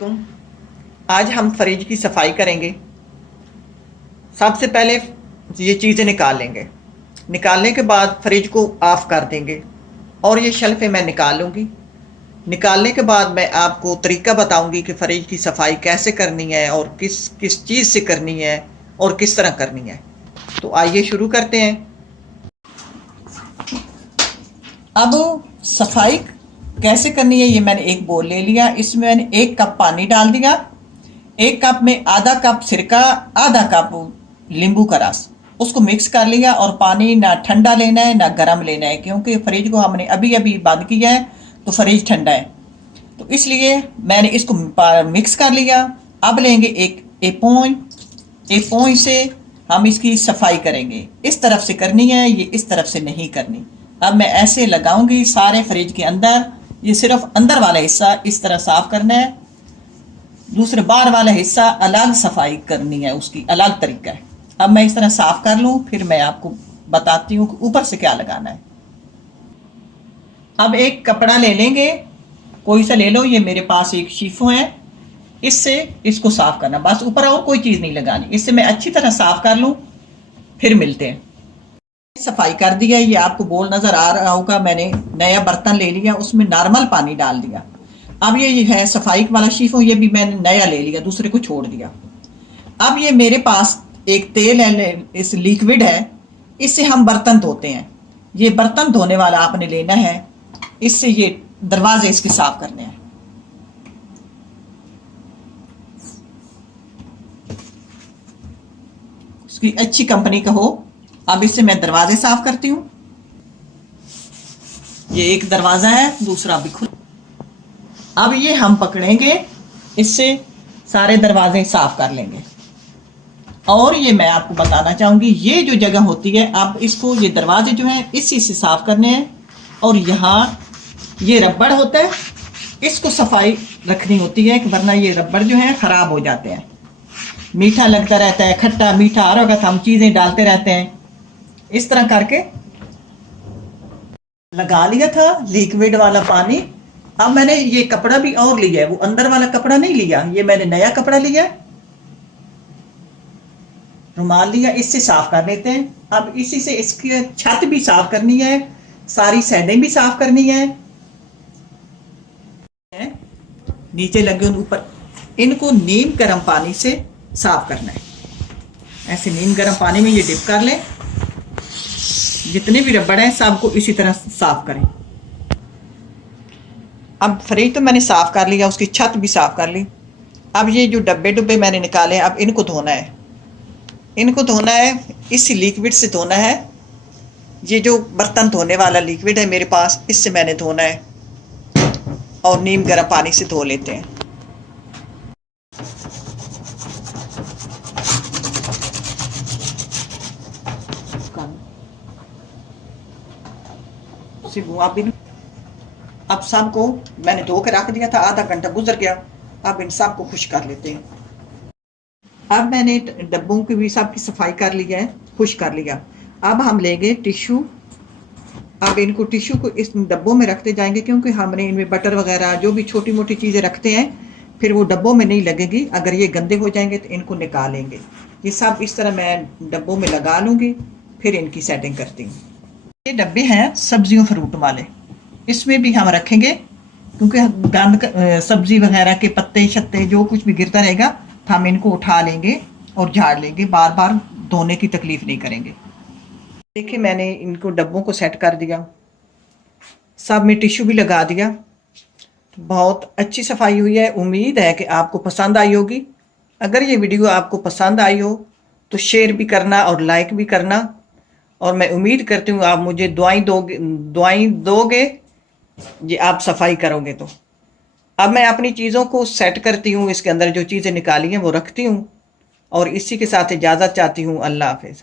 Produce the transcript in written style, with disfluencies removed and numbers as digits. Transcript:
तुम आज हम फ्रिज की सफाई करेंगे। सबसे पहले ये चीज़ें निकाल लेंगे। निकालने के बाद फ्रिज को ऑफ कर देंगे और ये शेल्फें मैं निकाल लूँगी। निकालने के बाद मैं आपको तरीका बताऊंगी कि फ्रिज की सफाई कैसे करनी है और किस किस चीज़ से करनी है और किस तरह करनी है। तो आइए शुरू करते हैं। अब सफाई कैसे करनी है ये मैंने एक बोल ले लिया। इसमें मैंने 1 कप पानी डाल दिया। 1 कप में आधा कप सिरका, आधा कप नींबू का रस, उसको मिक्स कर लिया। और पानी ना ठंडा लेना है ना गर्म लेना है, क्योंकि फ्रिज को हमने अभी अभी बंद किया है तो फ्रिज ठंडा है। तो इसलिए मैंने इसको मिक्स कर लिया। अब लेंगे एक एपोंज से हम इसकी सफाई करेंगे। इस तरफ से करनी है, ये इस तरफ से नहीं करनी। अब मैं ऐसे लगाऊंगी सारे फ्रिज के अंदर। ये सिर्फ अंदर वाला हिस्सा इस तरह साफ करना है, दूसरे बाहर वाला हिस्सा अलग सफाई करनी है, उसकी अलग तरीका है। अब मैं इस तरह साफ कर लूँ, फिर मैं आपको बताती हूँ कि ऊपर से क्या लगाना है। अब एक कपड़ा ले लेंगे, कोई सा ले लो। ये मेरे पास एक शीफो है, इससे इसको साफ करना, बस ऊपर और कोई चीज़ नहीं लगानी। इससे मैं अच्छी तरह साफ कर लूँ, फिर मिलते हैं। सफाई कर दिया। ये आपको बोल नज़र आ रहा होगा, मैंने नया बर्तन ले लिया, उसमें नॉर्मल पानी डाल दिया। अब ये है सफाई वाला शीफो, ये भी मैंने नया ले लिया, दूसरे को छोड़ दिया। अब ये मेरे पास एक तेल है, इस लिक्विड है, इससे हम बर्तन धोते हैं। ये बर्तन धोने वाला आपने लेना है, इससे ये दरवाजे इसके साफ करने हैं। इसकी अच्छी कंपनी का हो। अब इससे मैं दरवाजे साफ करती हूँ। ये एक दरवाजा है, दूसरा भी खुला। अब ये हम पकड़ेंगे, इससे सारे दरवाजे साफ कर लेंगे। और ये मैं आपको बताना चाहूंगी, ये जो जगह होती है, आप इसको, ये दरवाजे जो हैं इसी से साफ करने हैं। और यहाँ ये रबड़ होता है, इसको सफाई रखनी होती है, वरना ये रबड़ जो है खराब हो जाते हैं। मीठा लगता रहता है, खट्टा मीठा आ रहा, हम चीजें डालते रहते हैं। इस तरह करके लगा लिया था लिक्विड वाला पानी। अब मैंने ये कपड़ा भी और लिया है, वो अंदर वाला कपड़ा नहीं लिया, ये मैंने नया कपड़ा लिया, रुमाल लिया, इससे साफ कर लेते हैं। अब इसी से इसकी छत भी साफ करनी है, सारी साइडें भी साफ करनी है। नीचे लगे ऊपर, इनको नीम गर्म पानी से साफ करना है। ऐसे नीम गर्म पानी में ये डिप कर लें। जितने भी रबड़ हैं सबको इसी तरह साफ करें। अब फ्रिज तो मैंने साफ कर लिया, उसकी छत भी साफ कर ली। अब ये जो डब्बे डब्बे मैंने निकाले, अब इनको धोना है। इनको धोना है, इसी लिक्विड से धोना है। ये जो बर्तन धोने वाला लिक्विड है मेरे पास, इससे मैंने धोना है। और नीम गर्म पानी से धो लेते हैं। अब सबको मैंने धो के रख दिया था, आधा घंटा गुजर गया। अब इन सब को खुश कर लेते हैं। अब मैंने डब्बों की भी सबकी सफाई कर ली है, खुश कर लिया। अब हम लेंगे टिश्यू। अब इनको टिश्यू को इस डब्बों में रखते जाएंगे, क्योंकि हमने इनमें बटर वगैरह जो भी छोटी मोटी चीज़ें रखते हैं, फिर वो डब्बों में नहीं लगेगी। अगर ये गंदे हो जाएंगे तो इनको निकालेंगे। ये सब इस तरह मैं डब्बों में लगा लूँगी, फिर इनकी सेटिंग करती हूँ। ये डब्बे हैं सब्जियों फ्रूट वाले, इसमें भी हम रखेंगे, क्योंकि गंद सब्जी वगैरह के पत्ते शत्ते जो कुछ भी गिरता रहेगा तो हम इनको उठा लेंगे और झाड़ लेंगे, बार बार धोने की तकलीफ नहीं करेंगे। देखिए मैंने इनको डब्बों को सेट कर दिया, सब में टिश्यू भी लगा दिया। बहुत अच्छी सफाई हुई है। उम्मीद है कि आपको पसंद आई होगी। अगर ये वीडियो आपको पसंद आई हो तो शेयर भी करना और लाइक भी करना। और मैं उम्मीद करती हूँ आप मुझे दुआएं दोगे ये आप सफाई करोगे तो। अब मैं अपनी चीज़ों को सेट करती हूँ, इसके अंदर जो चीज़ें निकाली हैं वो रखती हूँ। और इसी के साथ इजाज़त चाहती हूँ। अल्लाह हाफिज़।